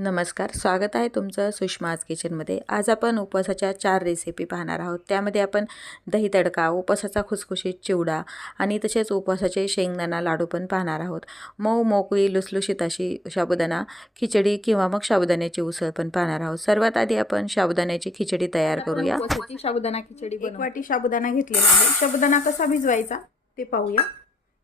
नमस्कार, स्वागत आहे तुमचं सुषमाज किचनमध्ये। आज आपण उपवासाच्या 4 रेसिपी पाहणार आहोत। त्यामध्ये आपण दही तडका, उपवासाचा खुसखुशीत चिवडा आणि तसेच उपवासाचे शेंगदाणा लाडू पण पाहणार आहोत। मऊ मोकळी लुसलुशीत अशी साबुदाणा खिचडी किंवा मग साबुदाण्याची उसळ पण पाहणार आहोत। सर्वात आधी आपण साबुदाण्याची खिचडी तयार करूया। साबुदाणा खिचडी 1 वाटी साबुदाणा घेतलेला आहे। साबुदाणा कसा भिजवायचा ते पाहूया।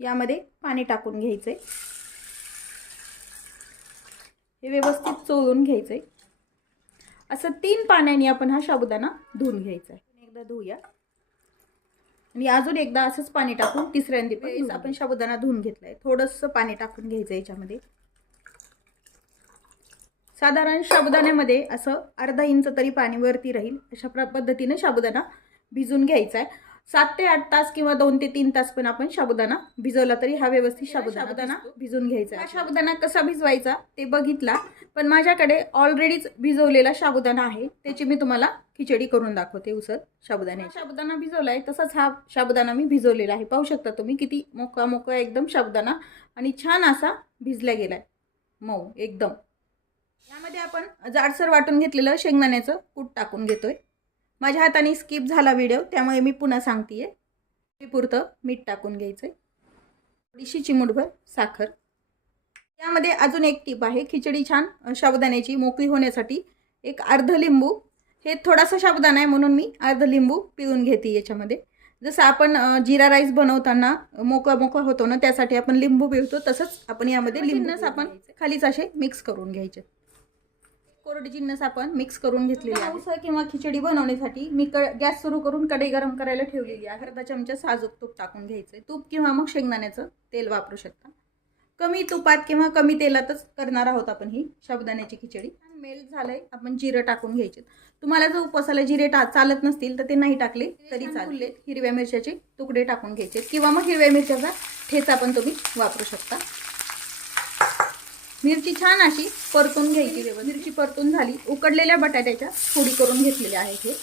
यामध्ये पाणी टाकून घ्यायचे, हे व्यवस्थित चोळून घ्यायचे। असं 3 पाण्याने आपण हा साबुदाणा धुवून घ्यायचा आहे। एकदा धुवूया आणि अजून एकदा असंच पाणी टाकून तिसऱ्यांदा आपण साबुदाणा धुवून घेतलाय। थोडंसं पाणी टाकून घ्यायचं याच्यामध्ये। साधारण साबुदाण्यामध्ये असं अर्धा इंच तरी पाणी वरती राहील अशा पद्धतीने साबुदाणा भिजून घ्यायचा आहे। 7 ते 8 तास किंवा 2 ते 3 तास पण आपण साबुदाणा भिजवला तरी हा व्यवस्थित साबुदाणा भिजून घ्यायचा आहे। साबुदाणा कसा भिजवायचा ते बघितला, पण माझ्याकडे ऑलरेडीच भिजवलेला साबुदाणा आहे, त्याची मी तुम्हाला खिचडी करून दाखवते। उसळ साबुदाण्याचा साबुदाणा भिजवलाय तसाच हा साबुदाणा मी भिजवलेला आहे। पाहू शकता तुम्ही किती मोकळा मोकळा एकदम साबुदाणा आणि छान असा भिजला गेलाय, मऊ एकदम। यामध्ये आपण जाडसर वाटून घेतलेलं शेंगदाण्याचं कूट टाकून घेतोय। माझ्या हाताने स्किप झाला व्हिडिओ, त्यामुळे मी पुन्हा सांगतेय। पुरतं मीठ टाकून घ्यायचंय, थोडीशी चिमूटभर साखर। यामध्ये अजून एक टीप आहे, खिचडी छान साबुदाण्याची मोकळी होण्यासाठी एक अर्ध लिंबू, हे थोडासा साबुदाणा आहे म्हणून मी अर्ध लिंबू पिळून घेते याच्यामध्ये। जसं आपण जिरा राईस बनवताना मोकळा मोकळा होतो ना, त्यासाठी आपण लिंबू पिळतो, तसंच आपण यामध्ये लिंबूच आपण खालीच असे मिक्स करून घ्यायचे। कोरडे जिन्नस आपण मिक्स करून घेतलेले आहे। उसळ किंवा खिचडी बनवण्यासाठी मी गॅस सुरू करून कढई गरम करायला ठेवलेली आहे। अर्धा चमचा साजूक तूप टाकून घ्यायचे। तूप किंवा मग शेंगदाण्याचं तेल वापरू शकता। कमी तुपात किंवा कमी तेलातच करणार आहोत आपण ही साबुदाण्याची खिचडी। मेल्ट झालंय, आपण जिरं टाकून घ्यायचे। तुम्हाला जर उपवासाला जिरे चालत नसतील तर ते नाही टाकले तरी चालेल। हिरव्या मिरच्याचे तुकडे टाकून घ्यायचे किंवा मग हिरव्या मिरच्याचा ठेचा पण तुम्ही वापरू शकता। मिरची छान अशी परतून घ्यायची। मिरची परतून झाली, उकडलेल्या बटाट्याच्या फोडी करून घेतलेल्या आहेत। हे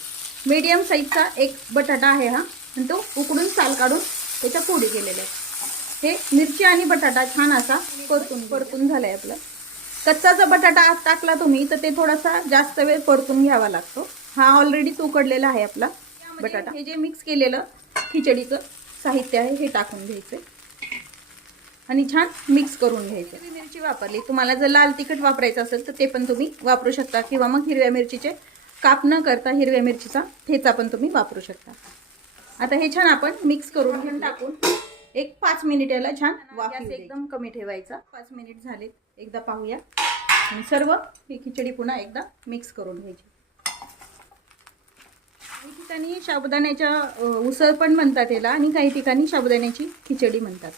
मीडियम साईजचा एक बटाटा आहे हा, आणि तो उकडून साल काढून त्याच्या फोडी केलेल्या आहेत। हे मिरची आणि बटाटा छान असा परतून झालाय आपला। कच्चा जर बटाटा टाकला तुम्ही तर ते थोडासा जास्त वेळ परतून घ्यावा लागतो। हा ऑलरेडीच उकडलेला आहे आपला बटाटा। हे जे मिक्स केलेलं खिचडीचं साहित्य आहे हे टाकून घ्यायचं आणि छान मिक्स करून घ्यायचं। मिरची वापरली, तुम्हाला जर लाल तिखट वापरायचं असेल तर ते पण तुम्ही वापरू शकता, किंवा मग हिरव्या मिरचीचे काप न करता हिरव्या मिरचीचा ठेचा पण तुम्ही वापरू शकता। आता हे छान आपण मिक्स करून घेऊन टाकून एक 5 मिनिट याला छान गॅस एकदम कमी ठेवायचा। 5 मिनिट झाले, एकदा पाहूया आणि सर्व ही खिचडी पुन्हा एकदा मिक्स करून घ्यायची। काही ठिकाणी साबुदाण्याच्या उसळ पण म्हणतात याला, आणि काही ठिकाणी साबुदाण्याची खिचडी म्हणतात।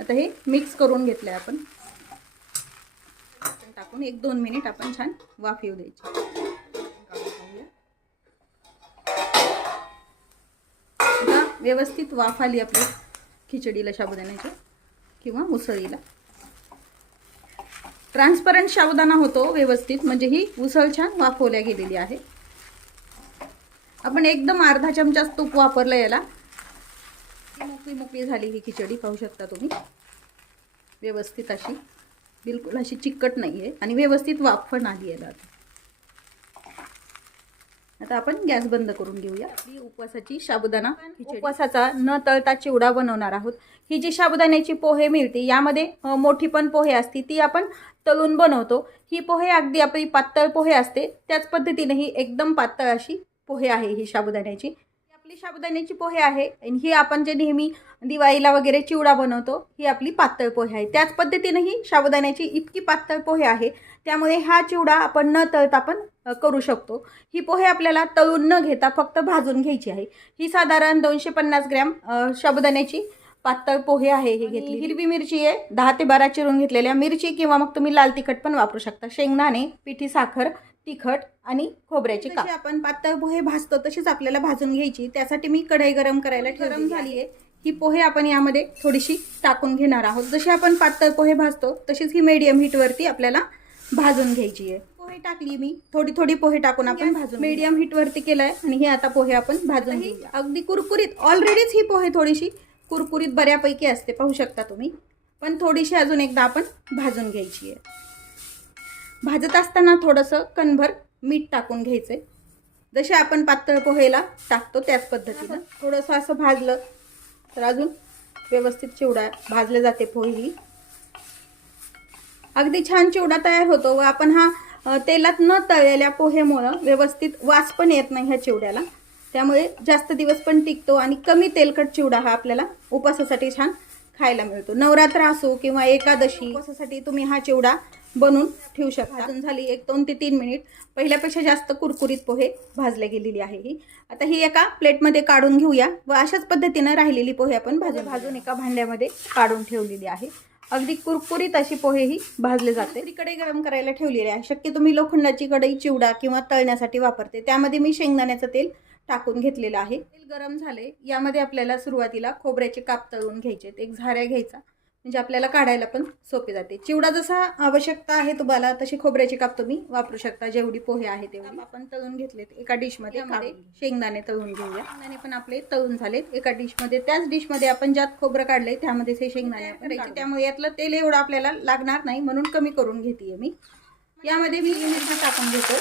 आता हे मिक्स करून घेतलंय आपण टाकून 1-2 मिनिट आपण छान वाफ येऊ द्यायची। आता व्यवस्थित वाफ आली आपली खिचडीला, साबुदाण्याच्या किंवा उसळीला। ट्रान्सपरंट साबुदाणा होतो व्यवस्थित, म्हणजे ही उसळ छान वाफवल्या गेलेली आहे। आपण एकदम अर्धा चमचा तूप वापरलं याला। मोकळी झाली ही खिचडी, पाहू शकता तुम्ही। व्यवस्थित अशी, बिलकुल अशी चिकट नाहीये आणि व्यवस्थित वाफ पण आली याला। आता आपण गॅस बंद करून घेऊया। आपली उपवासाची साबुदाणा उपवासाचा न तळता चिवडा बनवणार आहोत। ही जी साबुदाण्याची पोहे मिळते, यामध्ये मोठी पण पोहे असते, ती आपण तळून बनवतो। ही पोहे अगदी आपली पातळ पोहे असते, त्याच पद्धतीने ही एकदम पातळ अशी पोहे आहे ही साबुदाण्याची। आपली साबुदाण्याची पोहे आहे, आणि ही आपण जे नेहमी दिवाळीला वगैरे चिवडा बनवतो, ही आपली पातळ पोहे आहे। त्याच पद्धतीने ही साबुदाण्याची इतकी पातळ पोहे आहे, त्यामुळे हा चिवडा आपण न तळता पण करू शकतो। ही पोहे आपल्याला तळून न घेता फक्त भाजून घ्यायची आहे। ही साधारण 250 ग्रॅम साबुदाण्याची पातळ पोहे आहे ही घेतली। हिरवी मिरची आहे 10 ते 12 चिरून घेतलेल्या मिरची, किंवा मग तुम्ही लाल तिखट पण वापरू शकता। शेंगदाणे, पिठी साखर, तिखट आणि खोबऱ्याचे काप। आपण पातळ पोहे भाजतो तशीच आपल्याला भाजून घ्यायची। त्यासाठी मी कढई गरम करायला गरम झाली आहे। ही पोहे आपण यामध्ये थोडीशी टाकून घेणार आहोत। जशी आपण पातळ पोहे भाजतो तशीच ही मीडियम हीट वरती आपल्याला भाजून घ्यायची आहे। पोहे टाकली मी, थोडी पोहे टाकून आपण भाजून मीडियम हीट वरती केलाय, आणि हे आता पोहे आपण भाजून घेऊया। अगदी कुरकुरीत, ऑलरेडीच ही पोहे थोडीशी कुरकुरीत बऱ्यापैकी असते, पाहू शकता तुम्ही, पण थोडीशी अजून एकदा आपण भाजून घ्यायची आहे। भाजत असताना थोडंसं कणभर मीठ टाकून घ्यायचं आहे, जसे आपण पातळ पोहेला टाकतो त्याच पद्धतीनं. थोडंसं असं भाजलं तर अजून व्यवस्थित चिवडा भाजले जाते पोहे ही. अगदी छान चिवडा तयार होतो व आपण हा तेलात न तळलेल्या पोहेमुळं व्यवस्थित वास पण येत नाही ह्या चिवड्याला, त्यामुळे जास्त दिवस पण टिकतो आणि कमी तेलकट चिवडा हा आपल्याला उपवासासाठी छान खायला मिळतो. नवरात्र असो किंवा एकादशी उपवासासाठी तुम्ही हा चिवडा बनवून ठेवू शकता. अजून झाली 1-2 ते 3 मिनिट. पहिल्यापेक्षा जास्त कुरकुरीत पोहे भाजले गेलेली आहे ही. आता ही एका प्लेटमध्ये काढून घेऊया व अशाच पद्धतीनं राहिलेली पोहे आपण भाजून एका भांड्यामध्ये काढून ठेवलेली आहे. अगदी कुरकुरीत अशी पोहे ही भाजले जाते. कढई गरम करायला ठेवलेली आहे. शक्य तुम्ही लोखंडाची कढई चिवडा किंवा तळण्यासाठी वापरते, त्यामध्ये मी शेंगदाण्याचं तेल टाकून घेतलेलं आहे. तेल गरम झाले, यामध्ये आपल्याला सुरुवातीला खोबऱ्याचे काप तळून घ्यायचे. एक झाऱ्या घ्यायचा म्हणजे आपल्याला काढायला पण सोपे जाते. चिवडा जसा आवश्यकता आहे तुम्हाला तशी खोबऱ्याचे काप तुम्ही वापरू शकता, जेवढी पोहे आहे तेवढी. आपण तळून घेतलेत एका डिशमध्ये. शेंगदाणे तळून घेऊया. शेंगदाणे पण आपले तळून झालेत एका डिशमध्ये. त्याच डिशमध्ये आपण ज्यात खोबरं काढले त्यामध्ये हे शेंगदाणे करायचे, त्यामुळे यातलं तेल एवढं आपल्याला लागणार नाही म्हणून कमी करून घेते मी. यामध्ये मी मिरची टाकून घेतो.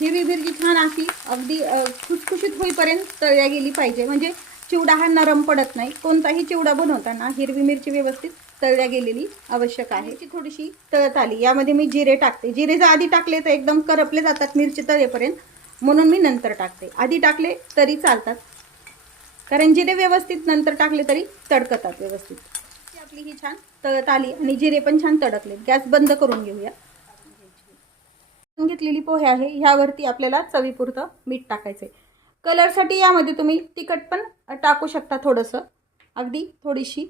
हिरवी मिरची छान अशी अगदी खुसखुशीत होईपर्यंत तळल्या गेली पाहिजे, म्हणजे चिवडा हा नरम पडत नाही. कोणताही चिवडा बनवताना हिरवी मिरची व्यवस्थित तळल्या गेलेली आवश्यक आहे. थोडीशी तळत आली, यामध्ये मी जिरे टाकते. जिरे जर आधी टाकले तर एकदम करपले जातात मिरची तळेपर्यंत, म्हणून मी नंतर टाकते. आधी टाकले तरी चालतात, कारण जिरे व्यवस्थित नंतर टाकले तरी तडकतात व्यवस्थित. आपली ही छान तळत आली आणि जिरे पण छान तडकले. गॅस बंद करून घेऊया. घेतलेली पोहे आहे, ह्यावरती आपल्याला चवीपुरतं मीठ टाकायचं आहे. कलरसाठी यामध्ये तुम्ही तिखट पण टाकू शकता थोडंसं, अगदी थोडीशी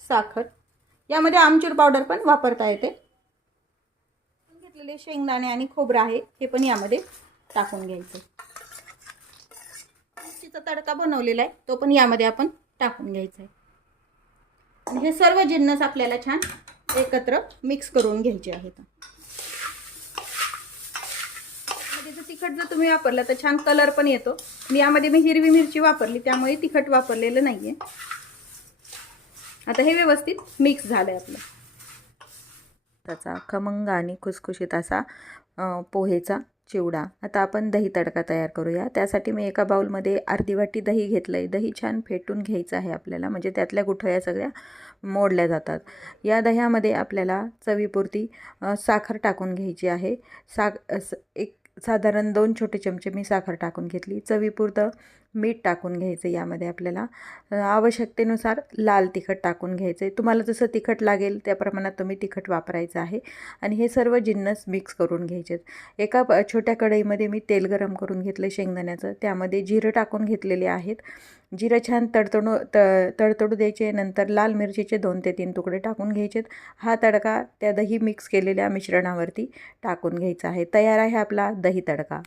साखर. यामध्ये आमचूर पावडर पण वापरता येते. घेतलेले शेंगदाणे आणि खोबरं आहे हे पण यामध्ये टाकून घ्यायचं. मिरचीचा तडका बनवलेला आहे तो पण यामध्ये आपण टाकून घ्यायचा आहे. हे सर्व जिन्नस आपल्याला छान एकत्र मिक्स करून घ्यायचे आहेत. तिखट जर तुम्ही वापरला तर छान कलर पण येतो. यामध्ये मी हिरवी मिरची वापरली त्यामुळे तिखट वापरलेलं नाहीये. आता हे व्यवस्थित मिक्स झालंय आपलं. त्याचा खमंग आणि खुसखुशीत असा पोहेचा चिवडा. आता आपण दही तडका तयार करूया. त्यासाठी मी एका बाउलमध्ये अर्धी वाटी दही घेतलं आहे. दही छान फेटून घ्यायचं आहे आपल्याला, म्हणजे त्यातल्या गुठळ्या सगळ्या मोडल्या जातात. या दह्यामध्ये आपल्याला चवीपुरती साखर टाकून घ्यायची आहे. एक साधारण 2 छोटे चमचे मी साखर टाकून घेतली. चवीपुरतं मीठ टाकून घ्यायचं. यामध्ये आपल्याला आवश्यकतेनुसार लाल तिखट टाकून घ्यायचं आहे. तुम्हाला जसं तिखट लागेल त्या प्रमाणात तुम्ही तिखट वापरायचं आहे. आणि हे सर्व जिन्नस मिक्स करून घ्यायचे. एका छोट्या कढईमध्ये मी तेल गरम करून घेतलं शेंगदाण्याचं. त्यामध्ये जिरं टाकून घेतलेले आहेत. जिरं छान तडतडू द्यायचे. नंतर लाल मिरचीचे 2 ते 3 तुकडे टाकून घ्यायचे. हा तडका त्या दही मिक्स केलेल्या मिश्रणावरती टाकून घ्यायचा आहे. तयार आहे आपला दही तडका.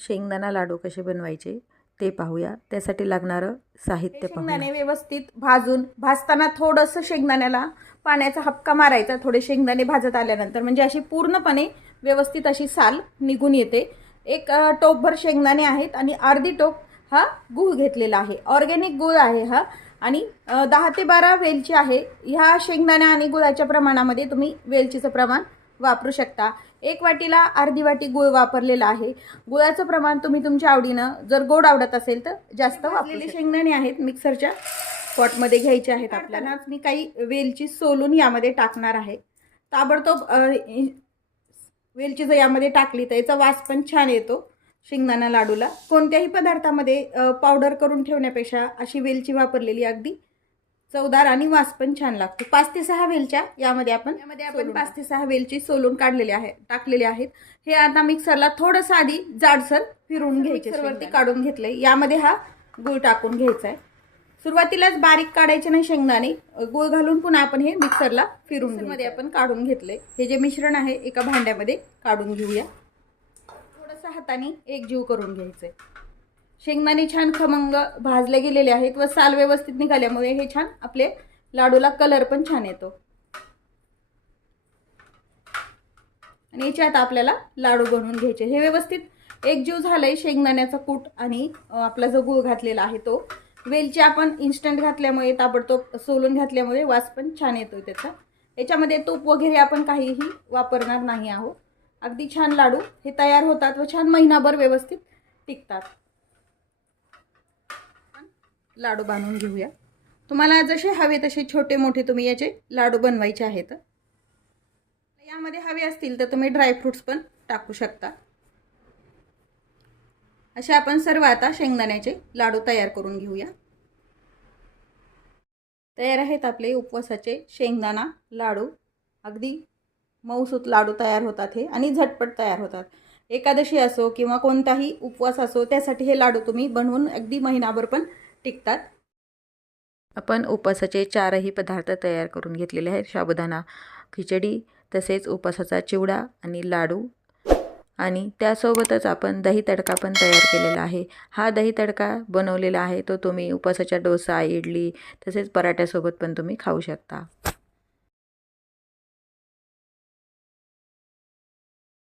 शेंगदाणा लाडू कसे बनवायचे ते पाहूया. त्यासाठी लागणारं साहित्य पाहूया. शेंगदाणे व्यवस्थित भाजताना थोडंसं शेंगदाण्याला पाण्याचा हपका मारायचा. थोडे शेंगदाणे भाजत आल्यानंतर म्हणजे अशी पूर्णपणे व्यवस्थित अशी साल निघून येते. एक टोपभर शेंगदाणे आहेत आणि अर्धी टोप हा गूळ घेतलेला आहे. ऑर्गॅनिक गूळ आहे हा. आणि 10 ते 12 वेलची आहे. ह्या शेंगदाण्या आणि गुळाच्या प्रमाणामध्ये तुम्ही वेलचीचं प्रमाण वापरू शकता. 1 वाटीला अर्धी वाटी गूळ वापरलेला आहे. गुळाचं प्रमाण तुम्ही तुमच्या आवडीनं, जर गोड आवडत असेल तर जास्त वापरलेले शेंगदाणे आहेत मिक्सरच्या पॉटमध्ये घ्यायचे आहेत आपल्याला. मी काही वेलची सोलून यामध्ये टाकणार आहे. ताबडतोब वेलची जर यामध्ये टाकली तर याचा वास पण छान येतो शेंगदाणा लाडूला. कोणत्याही पदार्थामध्ये पावडर करून ठेवण्यापेक्षा अशी वेलची वापरलेली अगदी चवदार आणि वास पण छान लागतो. 5 ते 6 वेलच्या यामध्ये आपण 5 ते 6 वेलची सोलून टाकलेले आहेत. हे आता मिक्सरला थोडंसं आधी जाडसर फिरून घ्यायचे. वरती काढून घेतले. यामध्ये हा गूळ टाकून घ्यायचा आहे. सुरुवातीलाच बारीक काढायचे नाही शेंगदाणे, गूळ घालून पुन्हा आपण हे मिक्सरला फिरून मध्ये आपण काढून घेतले. हे जे मिश्रण आहे एका भांड्यामध्ये काढून घेऊया. थोडंसं हाताने एकजीव करून घ्यायचंय. शेंगदाणे छान खमंग भाजले गेलेले आहेत व साल व्यवस्थित निघाल्यामुळे हे छान आपले लाडूला कलर पण छान येतो. आणि याच्यात आपल्याला लाडू बनवून घ्यायचे. हे व्यवस्थित एकजीव झालंय शेंगदाण्याचा कूट आणि आपला जो गूळ घातलेला आहे तो. वेलची आपण इन्स्टंट घातल्यामुळे, ताबडतोब सोलून घातल्यामुळे वास पण छान येतोय त्याचा. याच्यामध्ये तूप वगैरे आपण काहीही वापरणार नाही आहोत. अगदी छान लाडू हे तयार होतात व छान महिनाभर व्यवस्थित टिकतात. लाडू बांधून घेऊया. तुम्हाला जसे हवे तसे छोटे मोठे तुम्ही याचे लाडू बनवायचे आहेत. यामध्ये हवे असतील तर तुम्ही ड्रायफ्रुट्स पण टाकू शकता. असे आपण सर्व आता शेंगदाण्याचे लाडू तयार करून घेऊया. तयार आहेत आपले उपवासाचे शेंगदाणा लाडू. अगदी मऊसूत लाडू तयार होतात हे आणि झटपट तयार होतात. एकादशी असो किंवा कोणताही उपवास असो त्यासाठी हे लाडू तुम्ही बनवून अगदी महिनाभर पण टिकतात. आपण उपवासाचे 4ही पदार्थ तयार करून घेतलेले आहेत. साबुदाणा खिचडी, तसेच उपवासाचा चिवडा आणि लाडू, आणि त्यासोबतच आपण दही तडका पण तयार केलेला आहे. हा दही तडका बनवलेला आहे तो तुम्ही उपवासाच्या डोसा, इडली तसेच पराठ्यासोबत पण तुम्ही खाऊ शकता.